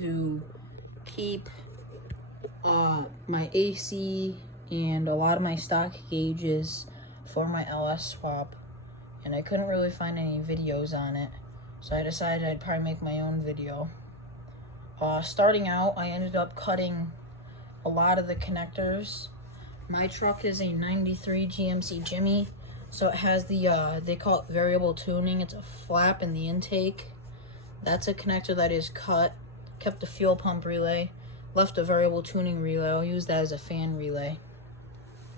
to keep my AC and a lot of my stock gauges for my LS swap, and I couldn't really find any videos on it, so I decided I'd probably make my own video. Starting out, I ended up cutting a lot of the connectors. My truck is a 93 GMC Jimmy, so it has the, they call it variable tuning. It's a flap in the intake. That's a connector that is cut. Kept the fuel pump relay. Left a variable tuning relay. I'll use that as a fan relay.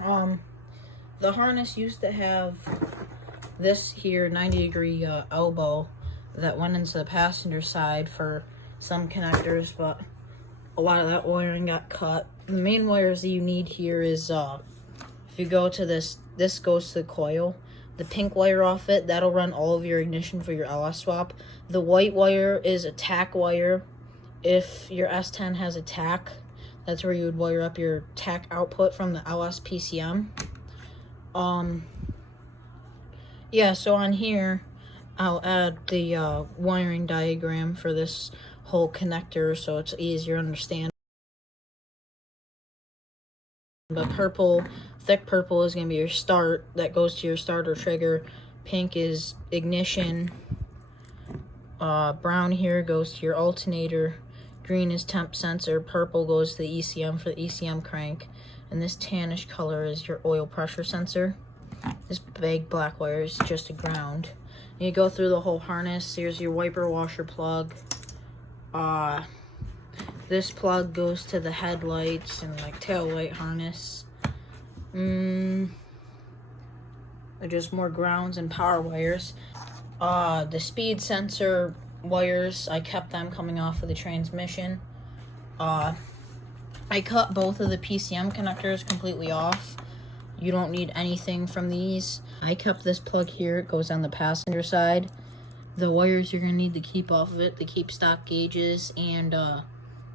The harness used to have this here 90-degree elbow that went into the passenger side for some connectors, but a lot of that wiring got cut. The main wires that you need here is, if you go to this goes to the coil. The pink wire off it, that'll run all of your ignition for your LS swap. The white wire is a tack wire. If your S10 has a tack, that's where you would wire up your tack output from the LS PCM. Yeah, so on here, I'll add the wiring diagram for this whole connector so it's easier to understand. But purple, thick purple is going to be your start. That goes to your starter trigger. Pink is ignition. Brown here goes to your alternator. Green is temp sensor. Purple goes to the ECM for the ECM crank. And this tannish color is your oil pressure sensor. This big black wire is just a ground. And you go through the whole harness. Here's your wiper washer plug. This plug goes to the headlights and like tail light harness. Just more grounds and power wires. The speed sensor wires, I kept them coming off of the transmission. I cut both of the PCM connectors completely off. You don't need anything from these. I kept this plug here. It goes on the passenger side. The wires you're going to need to keep off of it, to keep stock gauges, and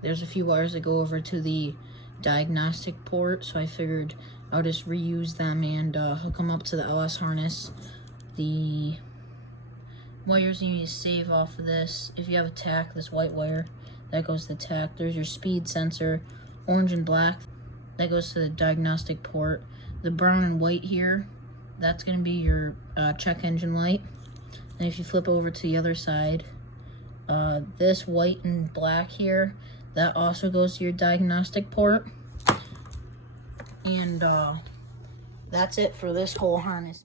there's a few wires that go over to the diagnostic port, so I figured I'll just reuse them and hook them up to the LS harness. The wires you need to save off of this, if you have a tack, this white wire, that goes to the tack. There's your speed sensor, orange and black, that goes to the diagnostic port. The brown and white here, that's going to be your check engine light. And if you flip over to the other side, this white and black here, that also goes to your diagnostic port. And that's it for this whole harness.